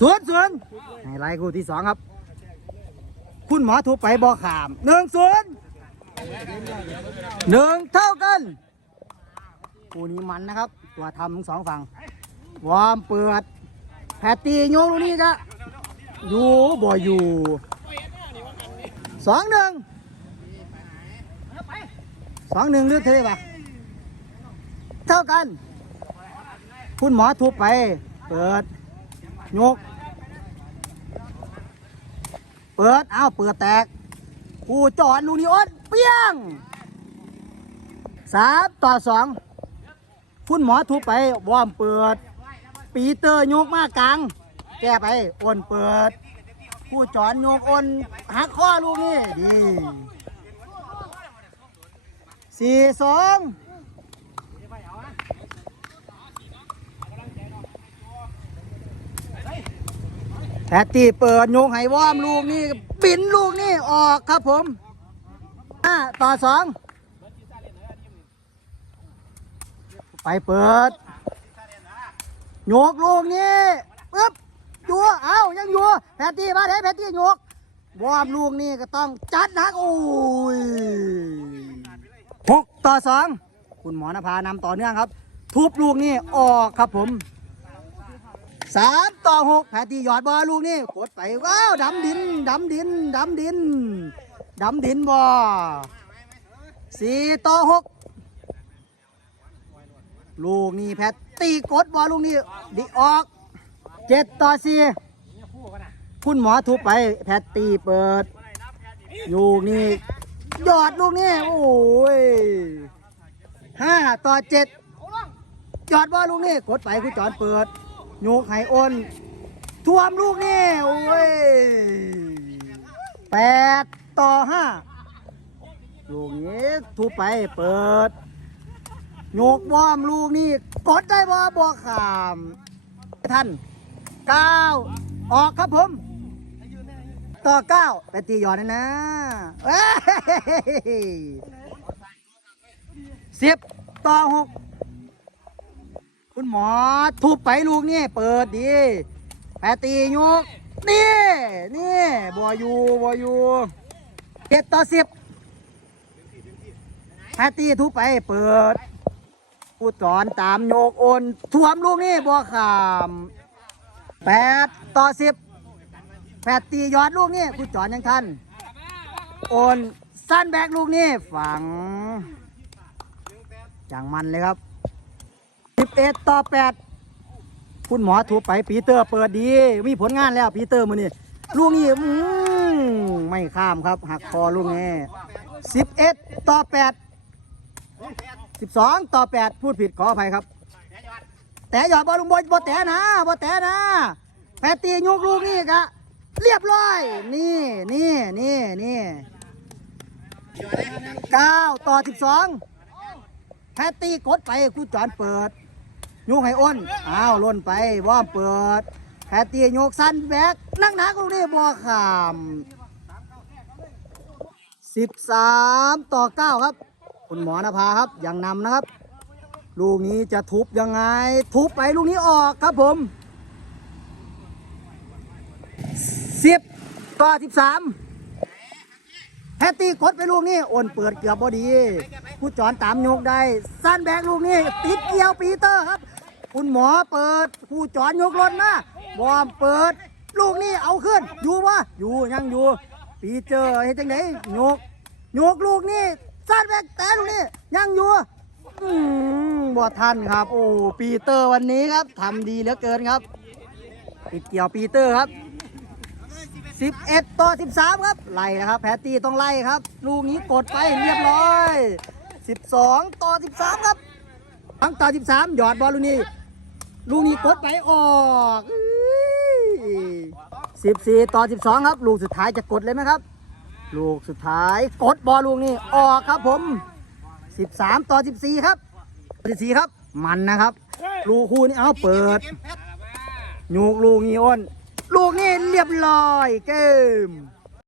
สวนสวนไฮไลท์คู่ที่สองครับ คุณหมอถูไปบอขามหนึ่งศูนหนึ่งเท่ากันคู่นี้มันนะครับ ตัวทำทั้งสองฝั่งวอมเปิดแพตตี้โยงลูกนี้ก็อยู่บ่อยู่สองหนึ่งสองหนึ่งหรือเท่ปะเท่ากัน คุณหมอทุบไป เปิด ยก เปิดเอาเปิดแตกกูจอดลูนี้อดเปี้ยงสามต่อสองคุณหมอทุบไป วอร์มเปิด ปีเตอร์โยกมากลาง แก้ไปโอนเปิด ผู้จอนโยกโอนหักข้อลูกนี่ ดีสี่สอง แพตตี้เปิดโยกให้วอมลูกนี่ปินลูกนี่ออกครับผมห้าต่อสองไปเปิดโยกลูกนี้ปึ๊บอยู่เอ้ายังอยู่แพตตี้มาเด้แพตตี้โยกวอมลูกนี้ก็ต้องจัดนักโอ้ยหกต่อสองคุณหมอนภานำต่อเนื่องครับ ทุบลูกนี้ออกครับผม สามต่อหกแพตตี้หยอดบอลลูกนี้กดไปว้าวดำดินดำดินดำดินดำดินบอสี่ต่อหกลูกนี้แพตตี้กดบอลลูกนี้ดิออกเจ็ดต่อสี่คุณหมอทุบไปแพตตี้เปิดลูกนี้ยอดลูกนี้โอ้ยห้าต่อเจ็ดยอดบอลลูกนี้กดไปคุณจอนเปิด โยกไห้อ้นท่วมลูกนี้โอ้ยแปดต่อห้าลูกนี้ทุบไปเปิดโยกวอมลูกนี่กดได้บ่บ่ขามท่านเก้าออกครับผม ต่อเก้าไปตีหยอดนะนะเอ้ยสิบต่อหก คุณหมอทุบไปลูกนี่ เปิดดีแปตีโยกนี่นี่บัวอยู่บัวอยู่เจ็ดต่อสิบแพตตี้ทุบไปเปิดพูดก่อนตามโยกโอนท่วมลูกนี่บัวขามแปดต่อสิบแปดตียอดลูกนี่พูดจอนยังทันโอนสั้นแบกลูกนี่ฝังอย่างมันเลยครับ สิบเอ็ดต่อแปดคุณหมอถูกไปปีเตอร์เปิดดี มีผลงานแล้วปีเตอร์มือนี่ลูกนี่ไม่ข้ามครับ หักคอลูกนี้สิบเอ็ดต่อแปด12ต่อ8พูดผิดขออภัยครับ แต่หยอดบอลลุงบอลบอแต่นะบอแต่นะแพตตียุกลูกนี่กะเรียบร้อย นี่นี่นี่นี่9ต่อ12แพตตี้กดไปคู่จอนเปิด ยกให้อ้นอ้าวล่นไปว่อมเปิดแพตตี้ยกสั้นแบกนักหนักลูกนี่บัวขาม13ต่อ9ครับ คุณหมอนภาครับยังนำนะครับ ลูกนี้จะทุบยังไง ทุบไปลูกนี้ออกครับผมสิบต่อสิบสามแพตตี้กดไปลูกนี้โอนเปิดเกือบพอดี ผู้จอนตามโยกได้สั้นแบกลูกนี้ติดเกี่ยวปีเตอร์ครับ คุณหมอเปิดผู้จอนยกรถมาบอมเปิด ลูกนี้เอาขึ้น อยู่วะอยู่ยังอยู่ ปีเตอร์เฮ็ดจังไดโยกโยกลูกนี้สั้นแบกแต่ลูกนี้ยังอยู่อบอทันครับ โอ้ปีเตอร์วันนี้ครับทำดีเหลือเกินครับติดเกี่ยวปีเตอร์ครับ11 ต่อ 13 ครับ ไล่นะครับ แพตตี้ต้องไล่ครับ ลูกนี้กดไปเรียบร้อย 12 ต่อ 13 ครับทั้งต่อ 13 หยอดบอลลูกนี้ลูกนี้กดไปออก14 ต่อ 12 ครับ ลูกสุดท้ายจะกดเลยไหมครับ ลูกสุดท้ายกดบอลลูกนี้ออกครับผม 13 ต่อ 14 ครับ14ครับ มันนะครับ ลูกคู่นี้เอาเปิดยูกลูกนี้อ้น ลูกนี้เรียบร้อยเกม